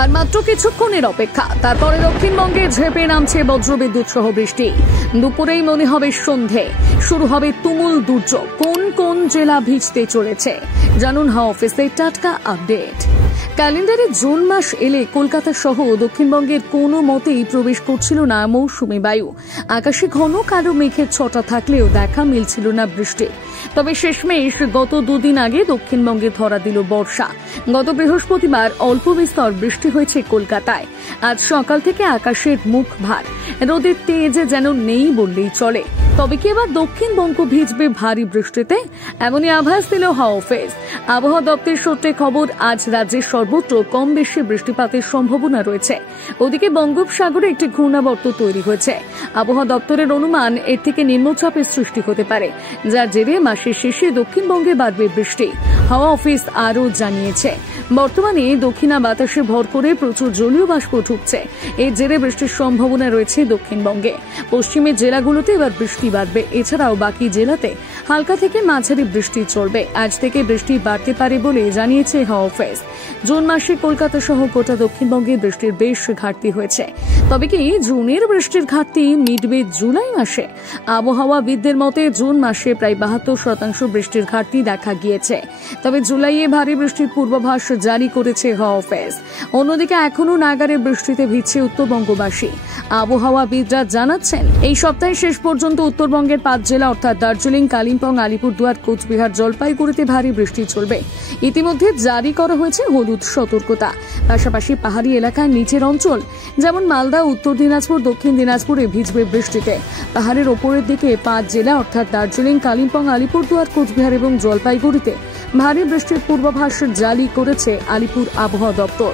আর মাত্র কিছুক্ষণের অপেক্ষা, তারপরে দক্ষিণবঙ্গে ঝেঁপে নামছে বজ্রবিদ্যুৎ সহ বৃষ্টি। দুপুরেই মনে হবে সন্ধে, শুরু হবে তুমুল দুর্যোগ। কোন কোন জেলা ভিজতে চলেছে জানুন হাওয়া অফিসের টাটকা আপডেট। ক্যালেন্ডারে জুন মাস এলে কলকাতা সহ দক্ষিণবঙ্গের কোনো মতেই প্রবেশ করছিল না মৌসুমী বায়ু। আকাশে ঘন কালো মেঘের ছটা থাকলেও দেখা মিলছিল না বৃষ্টির। তবে শেষমেশ গত দুদিন আগে দক্ষিণবঙ্গে ধরা দিল বর্ষা। গত বৃহস্পতিবার অল্প বিস্তর বৃষ্টি হয়েছে কলকাতায়। আজ সকাল থেকে আকাশের মুখ ভার, রোদের তেজ যেন নেই বললেই চলে। তবে কি এবার দক্ষিণবঙ্গ ভিজবে ভারী বৃষ্টিতে? এমনই আভাস দিল হাওয়া অফিস। আবহাওয়া দপ্তর সূত্রে খবর, আজ রাজ্যের সর্বত্র কম বেশি বৃষ্টিপাতের সম্ভাবনা রয়েছে। ওদিকে বঙ্গোপসাগরে একটি ঘূর্ণাবর্ত তৈরি হয়েছে। আবহাওয়া দপ্তরের অনুমান, এর থেকে নিম্নচাপের সৃষ্টি হতে পারে, যার জেরে মাসের শেষে দক্ষিণবঙ্গে বাড়বে বৃষ্টি। হাওয়া অফিস আরও জানিয়েছে, বর্তমানে দক্ষিণা বাতাসে ভর করে প্রচুর জলীয় বাষ্প ঢুকছে। এর জেরে বৃষ্টির সম্ভাবনা রয়েছে দক্ষিণবঙ্গে। পশ্চিমের জেলাগুলোতে এবার বৃষ্টি বাড়বে। এছাড়াও বাকি জেলাতে হালকা থেকে মাঝারি বৃষ্টি চলবে। আজ থেকে বৃষ্টি বাড়তে পারে বলে জানিয়েছে হাওয়া অফিস। জুন মাসে কলকাতা সহ গোটা দক্ষিণবঙ্গে বৃষ্টির বেশ ঘাটতি হয়েছে। তবে কি জুনের বৃষ্টির ঘাটতি মিটবে জুলাই মাসে? আবহাওয়াবিদদের মতে জুন মাসে প্রায় 72% বৃষ্টির ঘাটতি দেখা গিয়েছে। তবে জুলাইয়ে ভারী বৃষ্টির পূর্বাভাস জারি করেছে হাওয়া অফিস। অন্যদিকে এখনো নাগারে বৃষ্টিতে ভিজছে উত্তরবঙ্গবাসী। আবহাওয়াবিদরা জানাচ্ছেন, এই সপ্তাহের শেষ পর্যন্ত উত্তরবঙ্গের 5 জেলা অর্থাৎ দার্জিলিং, কালিম্পং, আলিপুরদুয়ার, কোচবিহার, জলপাইগুড়িতে ভারী বৃষ্টি চলবে। ইতিমধ্যে জারি করা হয়েছে হলুদ সতর্কতা। পাশাপাশি পাহাড়ি এলাকার নিচের অঞ্চল যেমন মালদা, উত্তর দিনাজপুর, দক্ষিণ দিনাজপুরে ভিজবে বৃষ্টিতে। পাহাড়ের ওপরের দিকে 5 জেলা অর্থাৎ দার্জিলিং, কালিম্পং, আলিপুরদুয়ার, কোচবিহার এবং জলপাইগুড়িতে ভারী বৃষ্টির পূর্বাভাস জারি করেছে আলিপুর আবহাওয়া দপ্তর।